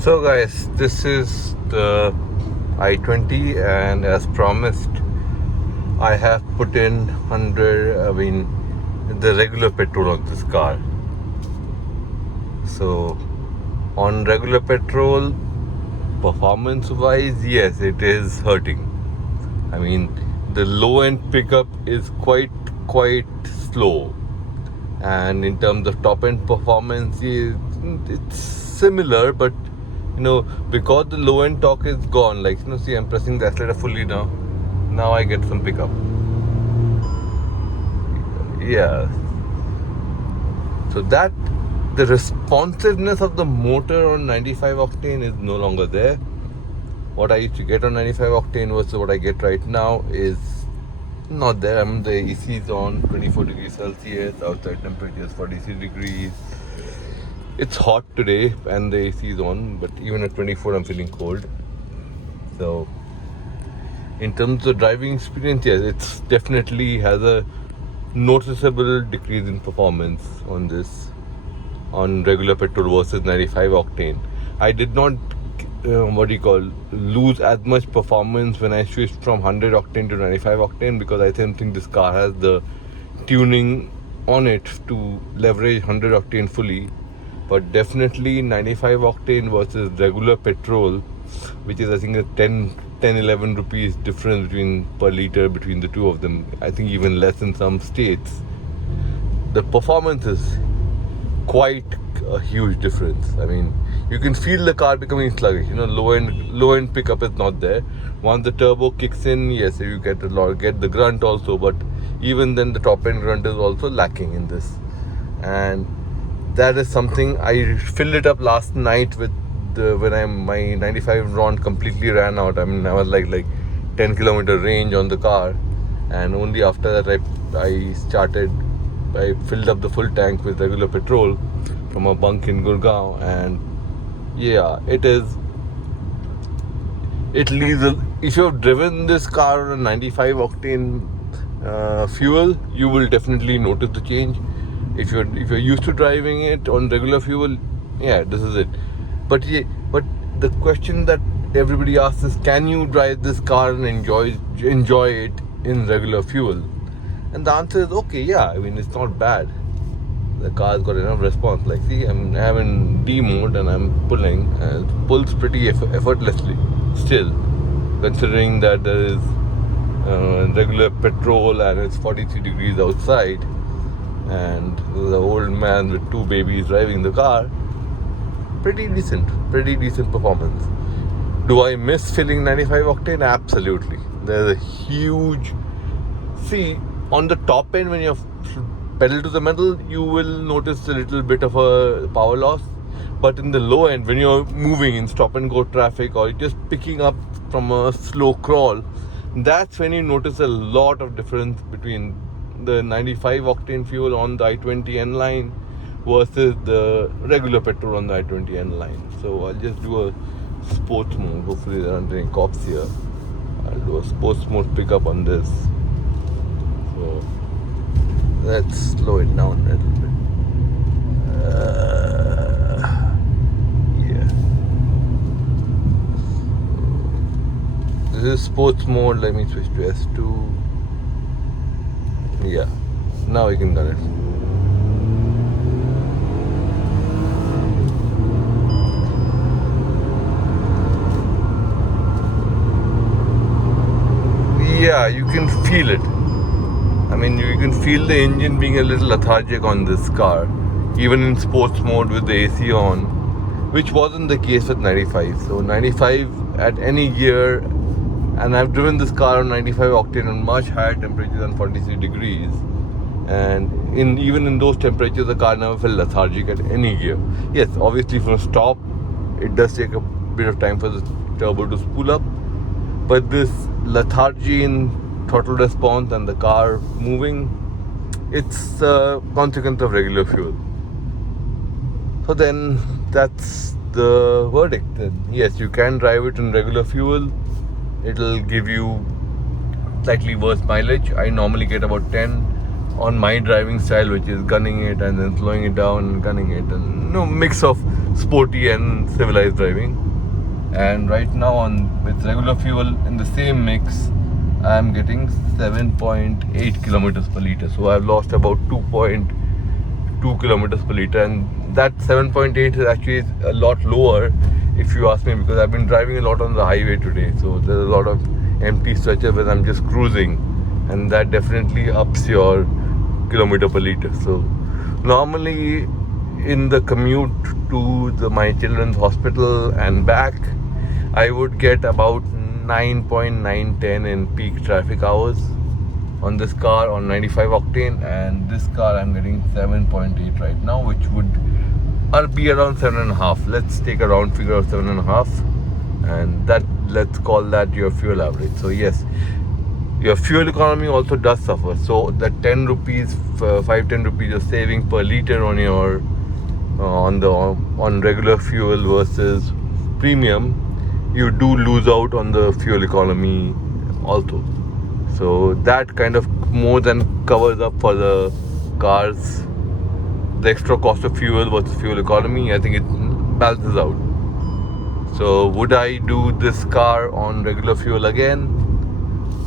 So guys, this is the i20 and as promised I have put in the regular petrol on this car. So on regular petrol, performance wise, yes, it is hurting. I mean, the low end pickup is quite slow, and in terms of top end performance, it's similar, but because the low end torque is gone, like see, I'm pressing the accelerator fully now I get some pickup. Yeah, so that the responsiveness of the motor on 95 octane is no longer there. What I used to get on 95 octane versus what I get right now is not there. I mean, the AC is on 24 degrees Celsius, outside temperature is 43 degrees. It's hot today and the AC is on, but even at 24 I'm feeling cold. So in terms of driving experience, yes, it's definitely has a noticeable decrease in performance on regular petrol versus 95 octane. I did not lose as much performance when I switched from 100 octane to 95 octane, because I don't think this car has the tuning on it to leverage 100 octane fully. But definitely 95 octane versus regular petrol, which is I think a 10-11 rupees difference per liter between the two of them. I think even less in some states. The performance is quite a huge difference. I mean, you can feel the car becoming sluggish. Low end pickup is not there. Once the turbo kicks in, yes, you get the grunt also, but even then the top end grunt is also lacking in this. And that is something I filled it up last night with my 95 RON completely ran out. I mean, I was like 10 kilometer range on the car, and only after that I filled up the full tank with regular petrol from a bunk in Gurgaon, and yeah, it leaves if you have driven this car on 95 octane fuel, you will definitely notice the change. If you're used to driving it on regular fuel, yeah, this is it. But the question that everybody asks is, can you drive this car and enjoy it in regular fuel? And the answer is okay, yeah. I mean, it's not bad. The car's got enough response. Like, see, I'm in D mode and I'm pulling, and it pulls pretty effortlessly still, considering that there is regular petrol and it's 43 degrees outside, and the old man with two babies driving the car. Pretty decent performance. Do I miss filling 95 octane? Absolutely. There's a huge... See, on the top end, when you're pedal to the metal, you will notice a little bit of a power loss. But in the low end, when you're moving in stop and go traffic, or just picking up from a slow crawl, that's when you notice a lot of difference between the 95 octane fuel on the i20 N line versus the regular petrol on the i20 N line. So I'll just do a sports mode. Hopefully there aren't any cops here. I'll do a sports mode pickup on this. So let's slow it down a little bit. Yeah. This is sports mode. Let me switch to S2. Yeah. Now we can connect. Yeah, you can feel it. I mean, you can feel the engine being a little lethargic on this car, even in sports mode with the AC on, which wasn't the case with 95. So 95 at any gear, and I've driven this car on 95 octane on much higher temperatures than 43 degrees, and even in those temperatures the car never felt lethargic at any gear. Yes, obviously for a stop it does take a bit of time for the turbo to spool up, but this lethargy in throttle response and the car moving, it's a consequence of regular fuel. So then that's the verdict. Then yes, you can drive it in regular fuel. It'll give you slightly worse mileage. I normally get about 10 on my driving style, which is gunning it and then slowing it down and gunning it, and mix of sporty and civilized driving. And right now with regular fuel in the same mix, I'm getting 7.8 kilometers per liter. So I've lost about 2.2 kilometers per liter, and that 7.8 is actually a lot lower if you ask me, because I've been driving a lot on the highway today. So there's a lot of empty stretches where I'm just cruising, and that definitely ups your kilometer per liter. So normally in the commute to my children's hospital and back, I would get about 9.910 in peak traffic hours on this car on 95 octane, and this car I'm getting 7.8 right now, which would be around 7.5. Let's take a round figure of 7.5, and that, let's call that your fuel average. So yes, your fuel economy also does suffer. So the 10 rupees, 5-10 rupees you're saving per liter on your on regular fuel versus premium, you do lose out on the fuel economy also. So that kind of more than covers up for the car's, the extra cost of fuel versus fuel economy. I think it balances out. So would I do this car on regular fuel again?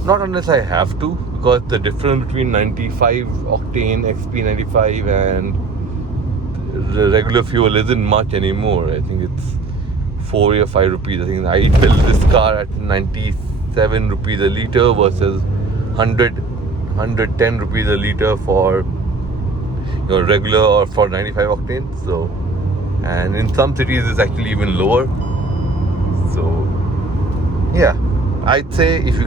Not unless I have to, because the difference between 95 octane XP95 and the regular fuel isn't much anymore. I think it's 4 or 5 rupees. I think I built this car at 97 rupees a liter versus 110 rupees a liter for your regular or for 95 octane. So, and in some cities it's actually even lower. So yeah, I'd say if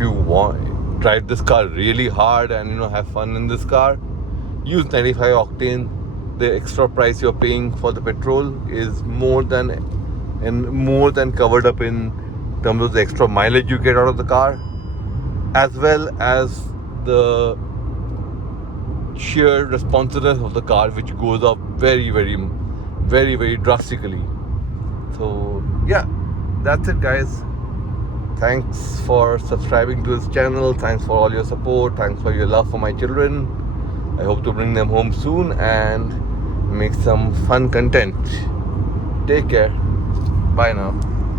you want drive this car really hard and have fun in this car, use 95 octane. The extra price you're paying for the petrol is more than covered up in terms of the extra mileage you get out of the car, as well as the sheer responsiveness of the car, which goes up very, very, very, very drastically. So yeah, that's it, guys. Thanks for subscribing to this channel. Thanks for all your support. Thanks for your love for my children. I hope to bring them home soon and make some fun content. Take care. Bye now.